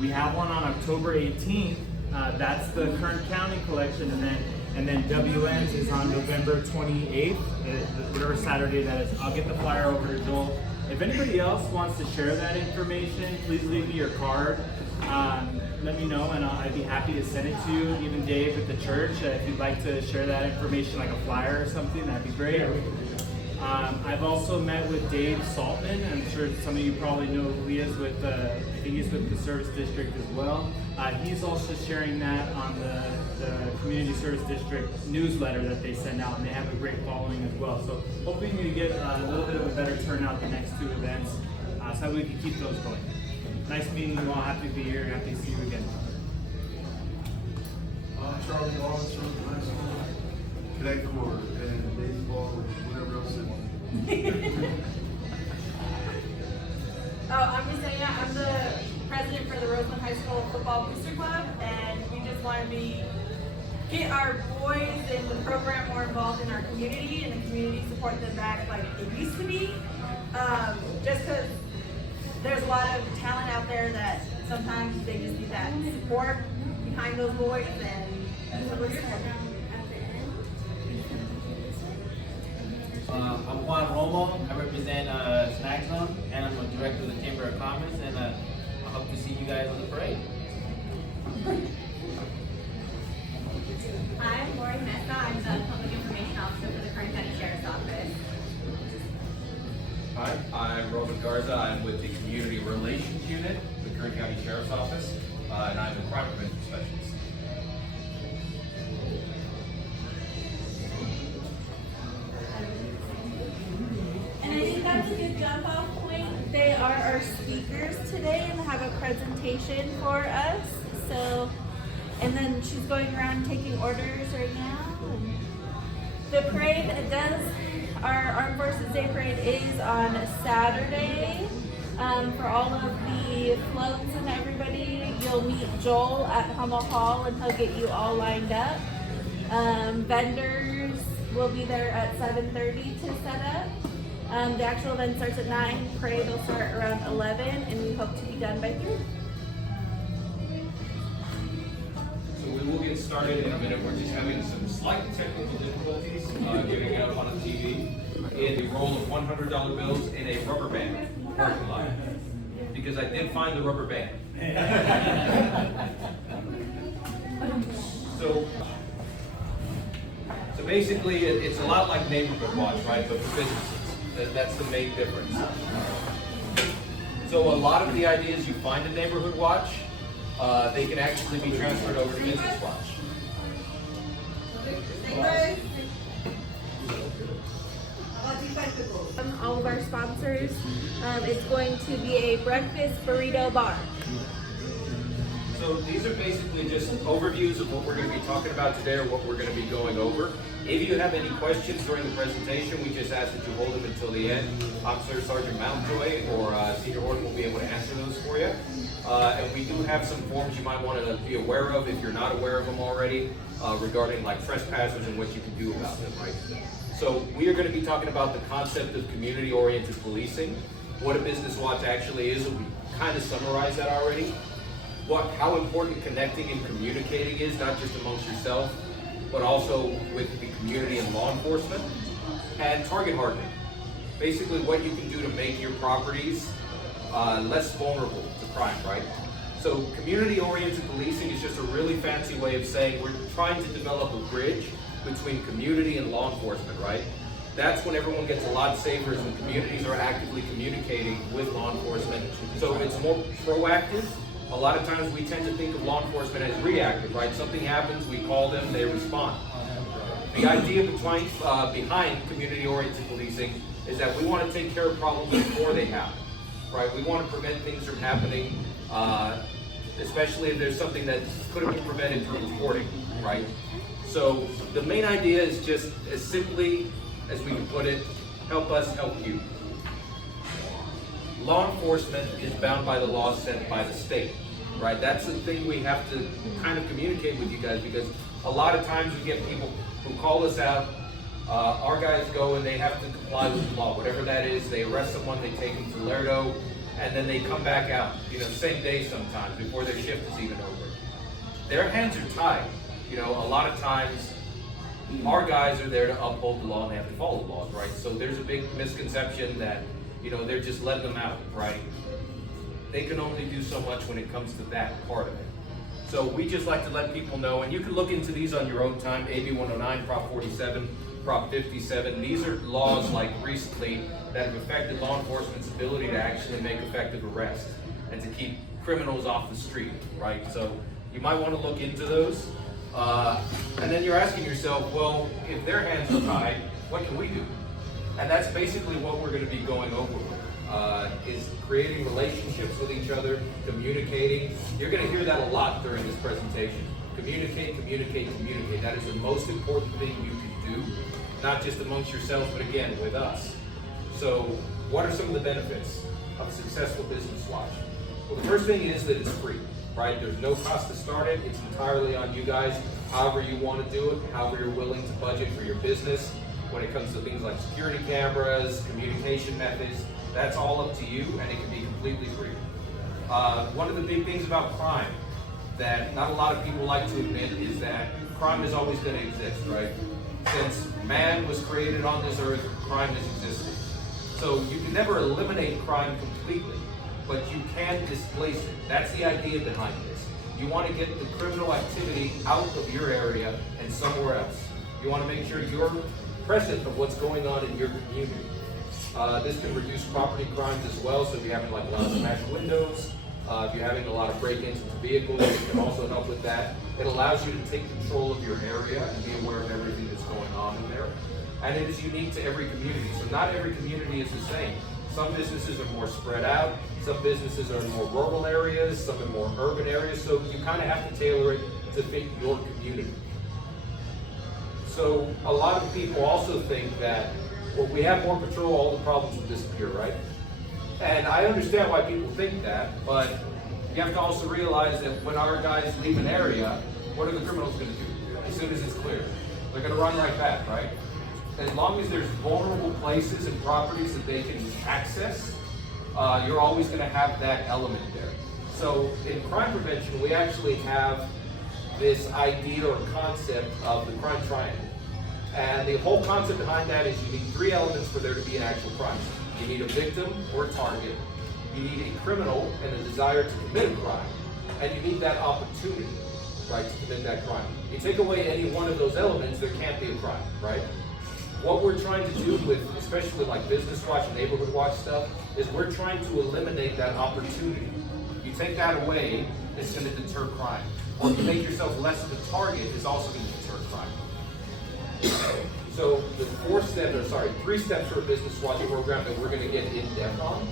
We have one on October 18th. That's the Kern County collection, and then WN's is on November 28th, whatever Saturday that is. I'll get the flyer over to Joel. If anybody else wants to share that information, please leave me your card. Let me know, and I'd be happy to send it to you. Even Dave at the church, if you'd like to share that information, like a flyer or something, that'd be great. I've also met with Dave Saltman. I'm sure some of you probably know who he is with. I think he's with the service district as well. He's also sharing that on the community service district newsletter that they send out, and they have a great following as well. So hoping to get a little bit of a better turnout the next two events, so that we can keep those going. Nice meeting you all. Happy to be here. Happy to see you again. Charlie Wallace from high school, cadet corps, and baseball, whatever else it was. I'm Yesenia. I'm the president for the Rosamond High School Football Booster Club, and we just want to get our boys in the program more involved in our community, and the community support them back like it used to be. Just because there's a lot of talent out there that sometimes they just need that support behind those boys, and that's what we're supporting. I'm Juan Romo. I represent Snack Zone, and I'm the director of the Chamber of Commerce, and I hope to see you guys on the parade. Hi, I'm Lori Mesa. I'm the Public Information Officer for the Kern County Sheriff's Office. Hi, I'm Roman Garza. I'm with the Community Relations Unit, the Kern County Sheriff's Office, and I'm the Crime Prevention Specialist. And I think that's a good jump off point. They are our speakers today and have a presentation for us. So, and then she's going around taking orders right now. And the parade our Armed Forces Day Parade is on Saturday. For all of the floats and everybody, you'll meet Joel at Hummel Hall and he'll get you all lined up. Vendors will be there at 7:30 to set up. The actual event starts at 9, parade will start around 11, and we hope to be done by 3. So we will get started in a minute. We're just having some slight technical difficulties getting out on the TV. In a roll of $100 bills in a rubber band parking lot. Because I did find the rubber band. So basically, it's a lot like Neighborhood Watch, right? But for businesses. That's the main difference. So a lot of the ideas you find in Neighborhood Watch, they can actually be transferred over to Business Watch. All of our sponsors, it's going to be a breakfast burrito bar. So these are basically just overviews of what we're going to be talking about today or what we're going to be going over. If you have any questions during the presentation, we just ask that you hold them until the end. Officer Sergeant Mountjoy or Senior Horton will be able to answer those for you. And we do have some forms you might want to be aware of if you're not aware of them already regarding like trespassers and what you can do about them, right? So we are going to be talking about the concept of community-oriented policing, what a Business Watch actually is, and we kind of summarized that already. How important connecting and communicating is, not just amongst yourself, but also with the community and law enforcement, and target hardening. Basically what you can do to make your properties less vulnerable to crime, right? So community-oriented policing is just a really fancy way of saying we're trying to develop a bridge between community and law enforcement, right? That's when everyone gets a lot safer, is when communities are actively communicating with law enforcement. So it's more proactive. A lot of times we tend to think of law enforcement as reactive, right? Something happens, we call them, they respond. The idea behind community-oriented policing is that we want to take care of problems before they happen, right? We want to prevent things from happening, especially if there's something that could have been prevented through reporting, right? So the main idea is just as simply as we can put it, help us help you. Law enforcement is bound by the laws set by the state, right? That's the thing we have to kind of communicate with you guys, because a lot of times we get people who call us out. Our guys go and they have to comply with the law, whatever that is. They arrest someone, they take them to Lerdo, and then they come back out, same day sometimes before their shift is even over. Their hands are tied. A lot of times our guys are there to uphold the law and they have to follow the laws, right? So there's a big misconception that, they're just letting them out, right? They can only do so much when it comes to that part of it. So we just like to let people know, and you can look into these on your own time, AB 109, Prop 47, Prop 57. These are laws like recently that have affected law enforcement's ability to actually make effective arrests and to keep criminals off the street, right? So you might want to look into those. And then you're asking yourself, well, if their hands are tied, what can we do? And that's basically what we're going to be going over is creating relationships with each other, communicating. You're going to hear that a lot during this presentation. Communicate, communicate, communicate. That is the most important thing you can do, not just amongst yourselves, but again, with us. So what are some of the benefits of a successful business watch? Well, the first thing is that it's free, right? There's no cost to start it. It's entirely on you guys, however you want to do it, however you're willing to budget for your business. When it comes to things like security cameras, communication methods, that's all up to you, and it can be completely free. One of the big things about crime that not a lot of people like to admit is that crime is always going to exist, right? Since man was created on this earth, crime has existed. So you can never eliminate crime completely, but you can displace it. That's the idea behind this. You want to get the criminal activity out of your area and somewhere else. You want to make sure you're present of what's going on in your community. This can reduce property crimes as well, so if you're having like a lot of smashed windows, if you're having a lot of break-ins into vehicles, it can also help with that. It allows you to take control of your area and be aware of everything that's going on in there. And it is unique to every community, so not every community is the same. Some businesses are more spread out, some businesses are in more rural areas, some in more urban areas, so you kind of have to tailor it to fit your community. So a lot of people also think that, well, we have more patrol, all the problems will disappear, right? And I understand why people think that, but you have to also realize that when our guys leave an area, what are the criminals going to do as soon as it's clear? They're going to run right back, right? As long as there's vulnerable places and properties that they can access, you're always going to have that element there. So in crime prevention, we actually have this idea or concept of the crime triangle. And the whole concept behind that is you need three elements for there to be an actual crime. You need a victim or a target, you need a criminal and a desire to commit a crime, and you need that opportunity, right, to commit that crime. You take away any one of those elements, there can't be a crime, right? What we're trying to do with, especially like Business Watch and Neighborhood Watch stuff, is we're trying to eliminate that opportunity. You take that away, it's going to deter crime. Or if you make yourself less of a target, it's also going to deter crime. So the three steps for a business watch program that we're going to get in depth on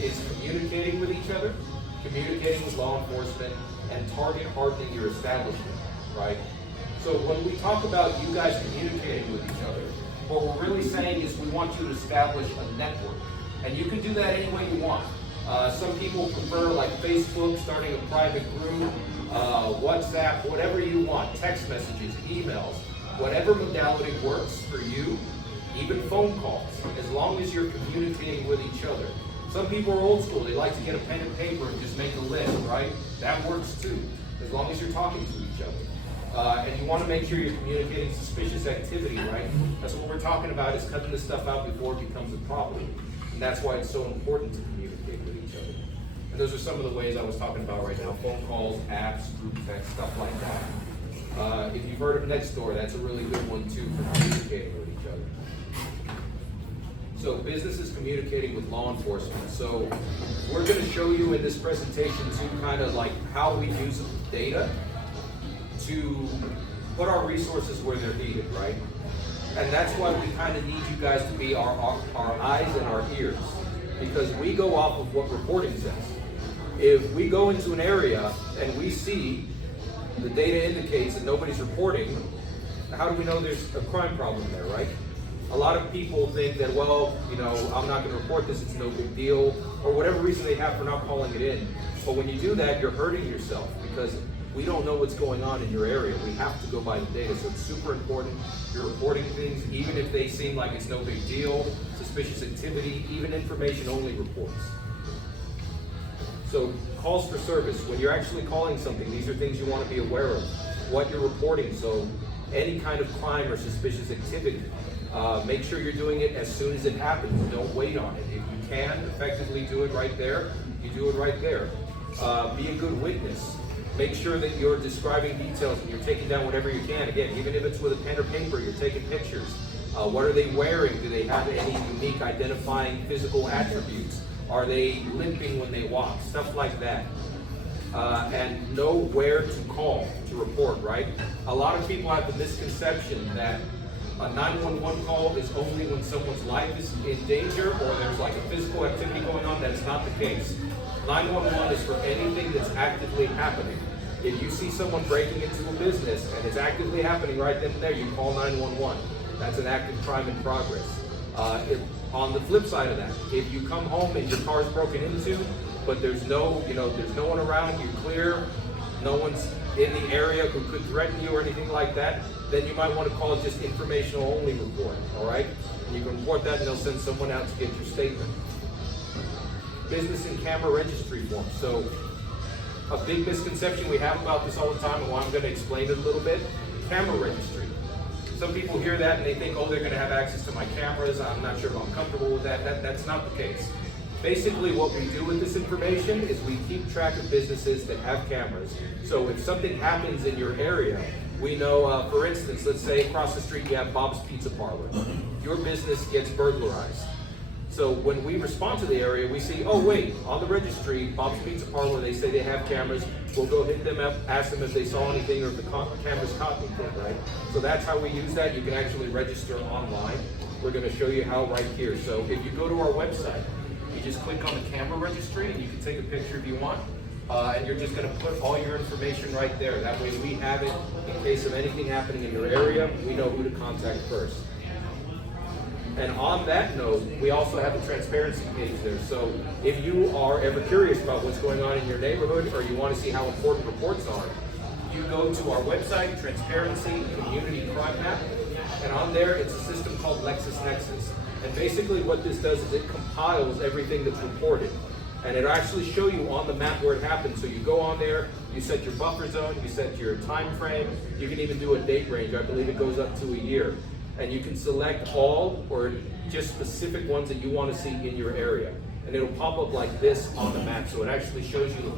is communicating with each other, communicating with law enforcement, and target hardening your establishment, right? So when we talk about you guys communicating with each other, what we're really saying is we want you to establish a network. And you can do that any way you want. Some people prefer like Facebook, starting a private group, WhatsApp, whatever you want, text messages, emails. Whatever modality works for you, even phone calls, as long as you're communicating with each other. Some people are old school, they like to get a pen and paper and just make a list, right? That works too, as long as you're talking to each other. And you want to make sure you're communicating suspicious activity, right? That's what we're talking about, is cutting this stuff out before it becomes a problem. And that's why it's so important to communicate with each other. And those are some of the ways I was talking about right now: phone calls, apps, group text, stuff like that. If you've heard of Nextdoor, that's a really good one too for communicating with each other. So businesses communicating with law enforcement. So we're going to show you in this presentation too, kind of like how we use data to put our resources where they're needed, right? And that's why we kind of need you guys to be our eyes and our ears, because we go off of what reporting says. If we go into an area and we see the data indicates that nobody's reporting, how do we know there's a crime problem there, right? A lot of people think that, well, I'm not going to report this, it's no big deal, or whatever reason they have for not calling it in. But when you do that, you're hurting yourself, because we don't know what's going on in your area. We have to go by the data, so it's super important. You're reporting things, even if they seem like it's no big deal, suspicious activity, even information-only reports. So calls for service, when you're actually calling something, these are things you want to be aware of, what you're reporting. So any kind of crime or suspicious activity, make sure you're doing it as soon as it happens. Don't wait on it. If you can effectively do it right there, you do it right there. Be a good witness. Make sure that you're describing details and you're taking down whatever you can. Again, even if it's with a pen or paper, you're taking pictures. What are they wearing? Do they have any unique identifying physical attributes? Are they limping when they walk? Stuff like that. And know where to call to report, right? A lot of people have the misconception that a 911 call is only when someone's life is in danger or there's like a physical activity going on. That is not the case. 911 is for anything that's actively happening. If you see someone breaking into a business and it's actively happening right then and there, you call 911. That's an active crime in progress. On the flip side of that, if you come home and your car's broken into, but there's no one around, you're clear, no one's in the area who could threaten you or anything like that, then you might want to call just informational only report, all right? And you can report that and they'll send someone out to get your statement. Business and camera registry forms. So a big misconception we have about this all the time, and why I'm going to explain it a little bit, camera registry. Some people hear that and they think, oh, they're going to have access to my cameras. I'm not sure if I'm comfortable with that. That's not the case. Basically, what we do with this information is we keep track of businesses that have cameras. So if something happens in your area, we know, for instance, let's say across the street you have Bob's Pizza Parlor. Your business gets burglarized. So when we respond to the area, we see, oh wait, on the registry, Bob's Pizza Parlor, they say they have cameras. We'll go hit them up, ask them if they saw anything or if the cameras caught anything, right? So that's how we use that. You can actually register online. We're going to show you how right here. So if you go to our website, you just click on the camera registry and you can take a picture if you want. And you're just going to put all your information right there. That way we have it in case of anything happening in your area. We know who to contact first. And on that note, we also have a transparency page there. So if you are ever curious about what's going on in your neighborhood or you want to see how important reports are, you go to our website, Transparency Community Crime Map, and on there it's a system called LexisNexis. And basically what this does is it compiles everything that's reported. And it'll actually show you on the map where it happened. So you go on there, you set your buffer zone, you set your time frame, you can even do a date range. I believe it goes up to a year. And you can select all or just specific ones that you want to see in your area. And it'll pop up like this on the map. So it actually shows you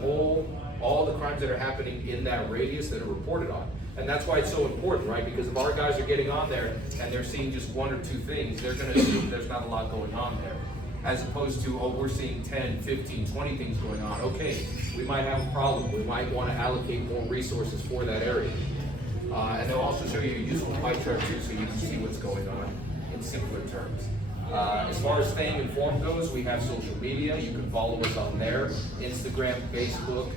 all the crimes that are happening in that radius that are reported on. And that's why it's so important, right? Because if our guys are getting on there and they're seeing just one or two things, they're going to assume there's not a lot going on there. As opposed to, oh, we're seeing 10, 15, 20 things going on. Okay, we might have a problem. We might want to allocate more resources for that area. And they'll also show you a useful pie chart too, so you can see what's going on in simpler terms. As far as staying informed goes, we have social media. You can follow us on there, Instagram, Facebook.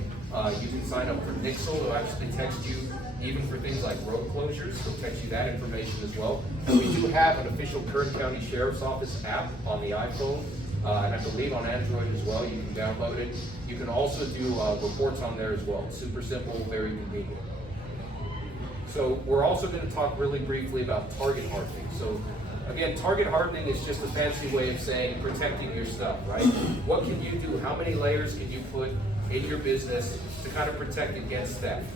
You can sign up for Nixle. They'll actually text you, even for things like road closures. They'll text you that information as well. And we do have an official Kern County Sheriff's Office app on the iPhone, and I believe on Android as well. You can download it. You can also do reports on there as well. It's super simple, very convenient. So we're also going to talk really briefly about target hardening. So again, target hardening is just a fancy way of saying protecting your stuff, right? What can you do? How many layers can you put in your business to kind of protect against theft?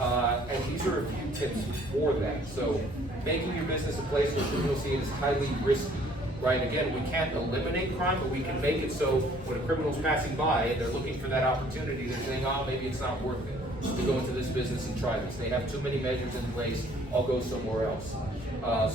And these are a few tips for that. So making your business a place where criminals see it is highly risky, right? Again, we can't eliminate crime, but we can make it so when a criminal's passing by and they're looking for that opportunity, they're saying, oh, maybe it's not worth it to go into this business and try this. They have too many measures in place, I'll go somewhere else.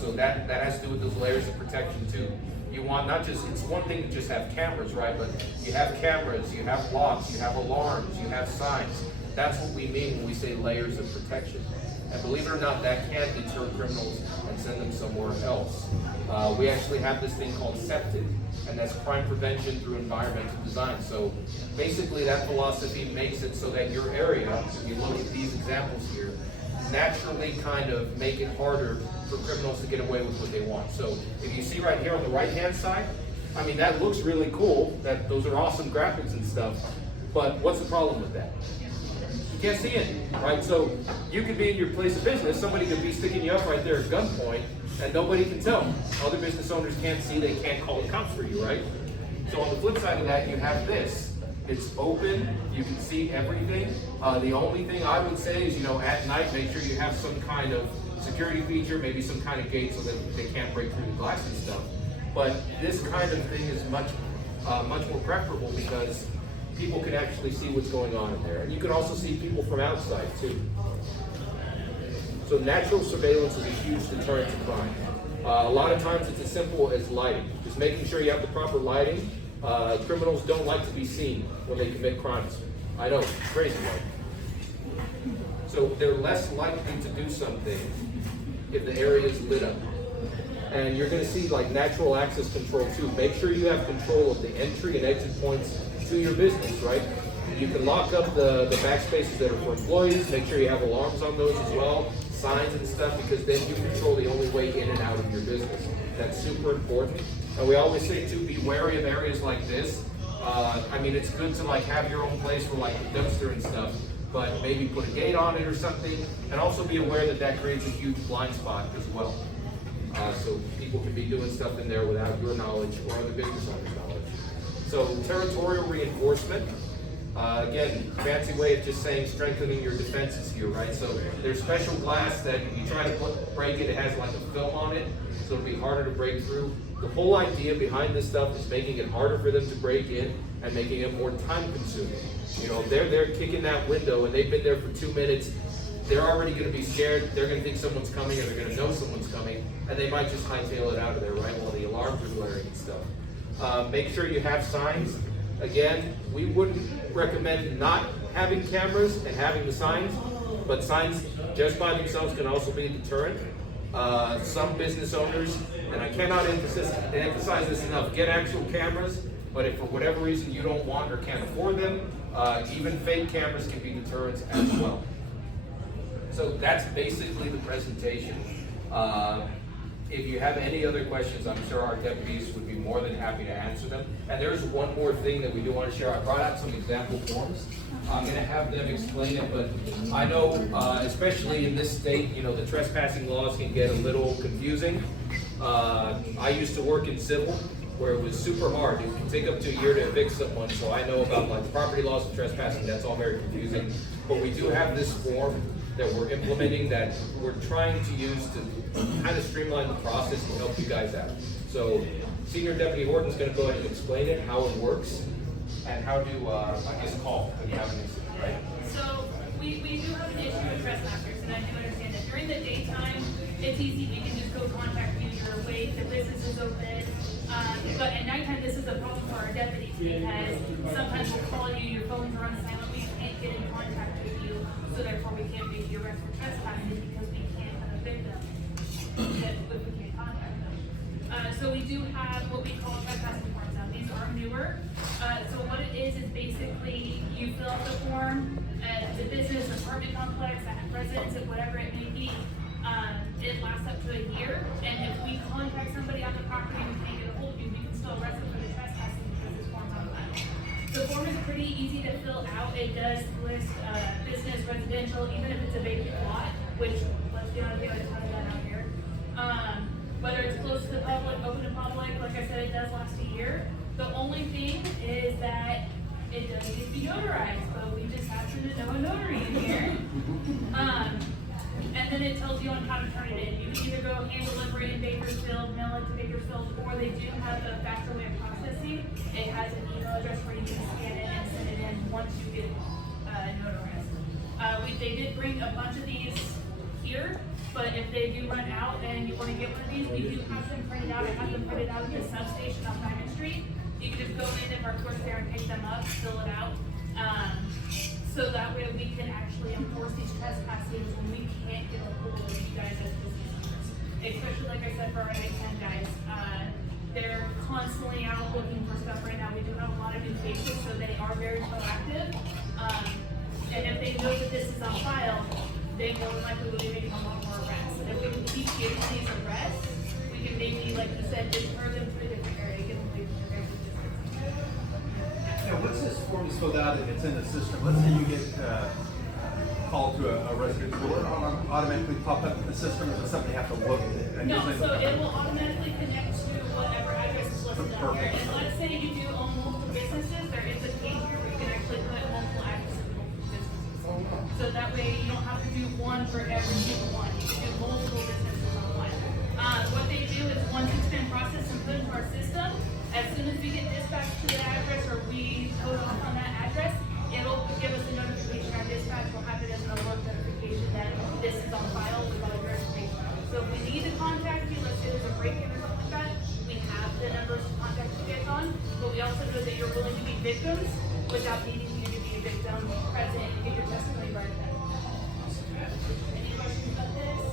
So that has to do with those layers of protection too. You want not just, it's one thing to just have cameras, right? But you have cameras, you have locks, you have alarms, you have signs. That's what we mean when we say layers of protection. And believe it or not, that can deter criminals and send them somewhere else. We actually have this thing called SEPTID, and that's crime prevention through environmental design. So basically that philosophy makes it so that your area, if you look at these examples here, naturally kind of make it harder for criminals to get away with what they want. So if you see right here on the right-hand side, I mean, that looks really cool. Those are awesome graphics and stuff. But what's the problem with that? You can't see it, right? So you could be in your place of business, somebody could be sticking you up right there at gunpoint, and nobody can tell. Other business owners can't see, they can't call the cops for you, right? So on the flip side of that, you have this. It's open, you can see everything. The only thing I would say is, at night, make sure you have some kind of security feature, maybe some kind of gate so that they can't break through the glass and stuff. But this kind of thing is much more preferable because people can actually see what's going on in there. And you can also see people from outside too. So natural surveillance is a huge deterrent to crime. A lot of times it's as simple as lighting. Just making sure you have the proper lighting. Criminals don't like to be seen when they commit crimes. I know, it's crazy, right? So they're less likely to do something if the area is lit up. And you're going to see like natural access control too. Make sure you have control of the entry and exit points to your business, right? You can lock up the back spaces that are for employees. Make sure you have alarms on those as well, signs and stuff, because then you control the only way in and out of your business. That's super important. And we always say to be wary of areas like this. It's good to like have your own place for like the dumpster and stuff, but maybe put a gate on it or something, and also be aware that that creates a huge blind spot as well. So people can be doing stuff in there without your knowledge or other business owners' knowledge. So territorial reinforcement, again, fancy way of just saying strengthening your defenses here, right? So there's special glass that if you try to break it, it has like a film on it, so it'll be harder to break through. The whole idea behind this stuff is making it harder for them to break in and making it more time consuming. They're there kicking that window and they've been there for 2 minutes. They're already going to be scared. They're going to think someone's coming, or they're going to know someone's coming, and they might just hightail it out of there, right, while the alarms are blaring and stuff. Make sure you have signs. Again, we wouldn't recommend not having cameras and having the signs, but signs just by themselves can also be a deterrent. Some business owners, and I cannot emphasize this enough, get actual cameras, but if for whatever reason you don't want or can't afford them, even fake cameras can be deterrents as well. So that's basically the presentation. If you have any other questions, I'm sure our deputies would be more than happy to answer them. And there's one more thing that we do want to share. I brought out some example forms. I'm going to have them explain it, but I know, especially in this state, the trespassing laws can get a little confusing. I used to work in civil, where it was super hard. It can take up to a year to evict someone, so I know about like the property laws and trespassing. That's all very confusing. But we do have this form that we're implementing that we're trying to use to kind of streamline the process to help you guys out. So Senior Deputy Horton's going to go ahead and explain it, how it works, and how to, call when you have an incident, right? So we do have an issue with trespassers, and I do understand that during the daytime, it's easy, we can just go contact you, you're awake, the business is open. But at nighttime, this is a problem for our deputies because sometimes we'll call you, your phones are on silent, we can't get in contact with you, so therefore we can't make you arrest for trespassing because we can't evict them if we can't contact them. So we do have what we call trespassing forms now. These are newer. So what it is basically you fill out the form at the business, apartment complex, at residence, whatever it may be. It lasts up to a year, and if we contact somebody on the property and we can't get a hold of you, we can still arrest them for the trespassing because this form's on file. The form is pretty easy to fill out. It does list business, residential, even if it's a vacant lot, which, let's be honest, we have a ton of that out here. Whether it's close to the public, open to public, like I said, it does last a year. The only thing is that it does need to be notarized, but we just happen to know a notary in here. And then it tells you on how to turn it in. You can either go hand deliver it in Bakersfield, mail it to Bakersfield, or they do have a faster way of processing. It has an email address where you can scan it and send it in once you get notarized. They did bring a bunch of these here, but if they do run out and you want to get one of these, we do have them printed out. I have them printed out at the substation on Diamond Street. You can just go in if our clerk's there and pick them up, fill it out. So that way we can actually enforce these trespassings when we can't get a hold of you guys as business owners. Especially, like I said, for our nighttime guys. They're constantly out looking for stuff right now. We do have a lot of new cases, so they are very proactive. And if they know that this is on file, they more than likely will be making a lot more arrests. And if we can keep getting these arrests, we can maybe, like you said, deter them to a different area, get them away from their business. Yeah, once this form is filled out and it's in the system, let's say you get called to a residence, will it automatically pop up in the system, or is it something you have to look at? No, so it will automatically connect to whatever address is listed on here. And let's say you do own multiple businesses, there is a page here where you actually put multiple addresses in multiple businesses. So that way you don't have to do one for every single one. You can do multiple businesses on one. What they do is once it's been processed and put into our system, as soon as we get dispatched to the address or we code off on that address, it'll give us a notification. Our dispatch will have it as an alert notification that this is on file with all your information. So if we need to contact you, let's say there's a break-in or something like that, we have the numbers to contact you guys on, but we also know that you're willing to be victims without needing you to be a victim present and get your testimony right then. Any questions about this?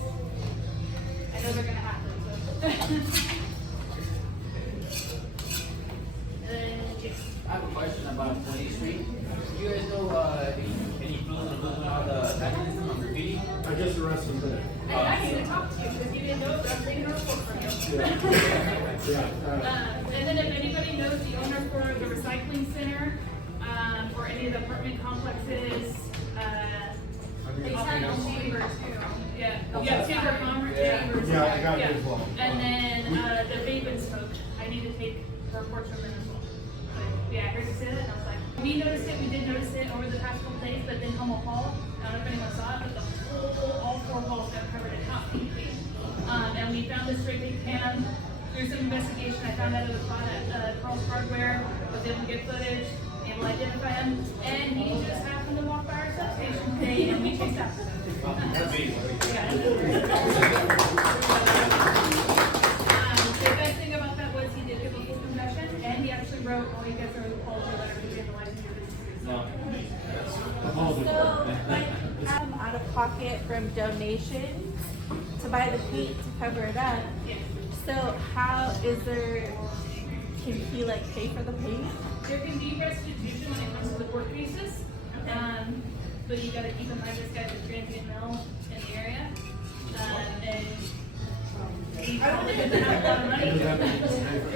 I know they're gonna happen, so. And then, yes. I have a question about 20th Street. Do you guys know any clues on moving out the vandalism on graffiti? I just arrested them. I need to talk to you because you didn't know, but I'm taking a report from you. And then if anybody knows the owner for the recycling center, or any of the apartment complexes, Chamber too. Yeah, Chamber of Commerce, Chambers. Yeah, I got it as well. And then, the vape and smoke, I need to take reports from them as well. But, yeah, I heard you say that and I was like, we noticed it, we did notice it over the past couple days, but then Homo Hall, I don't know if anyone saw it, but the whole, all four walls got covered in hot pink paint. And we found this straight big cam. Through some investigation, I found out it was bought at Carl's Hardware, was able to get footage, able to identify him, and he just happened to walk by our substation today, and we chased after him. Yeah. The best thing about that was he did give a full confession, and he actually wrote, oh, you guys are the apology letter to the license your business. No. So, like, out of pocket from donations to buy the paint to cover it up. Yeah. So how is there, can he like pay for the paint? There can be restitution when it comes to the court cases, but you gotta keep in mind this guy's a transient mill in the area, and he probably doesn't have a lot of money.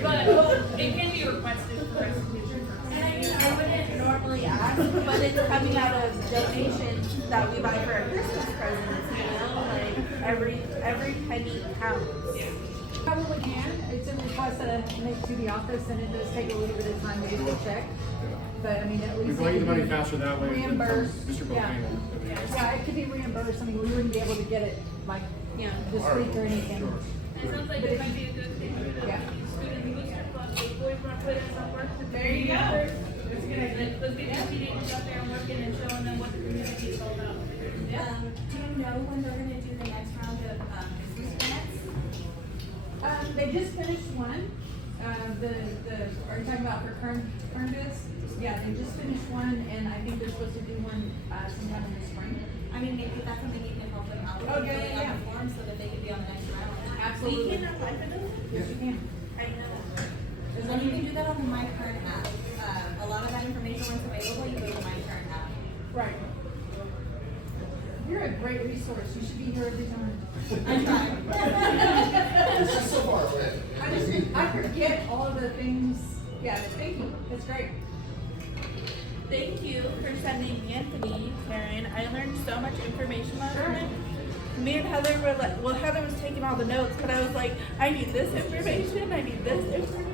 But it can be requested for restitution. And I mean, I wouldn't normally ask, but it's coming out of donations that we buy for our Christmas presents, you know, like every penny counts. Probably can. It's a request that I make to the office, and it does take a little bit of time to get the check. But I mean, at least We can get the money faster that way. than reimbursed. Mr. Yeah. Bohannon. Yeah, it could be reimbursed. I mean, we wouldn't be able to get it like this week or anything. Sure. It sounds like it might be a good thing to do. Yeah. Student booster club, the boys want to put in some work. There you go. Let's get the teenagers out there and working and showing them what the community is all about. Do you know when they're gonna do the next round of business grants? They just finished one. Are you talking about for current goods? Yeah, they just finished one, and I think they're supposed to do one sometime in the spring. I mean, maybe that's something you can help them out with. Oh, yeah, filling yeah, out the form so that they can be on the next round. Absolutely. We can apply for those? Yes, you can. I know. And you can do that on the My Current app. A lot of that information, once available, you go to the My Current app. Right. You're a great resource. You should be here every time. I'm trying. This is so far away. I forget all of the things. Yeah, thank you. That's great. Thank you for sending Anthony, Karen. I learned so much information last night. Me and Heather were like, well, Heather was taking all the notes, but I was like, I need this information, I need this information.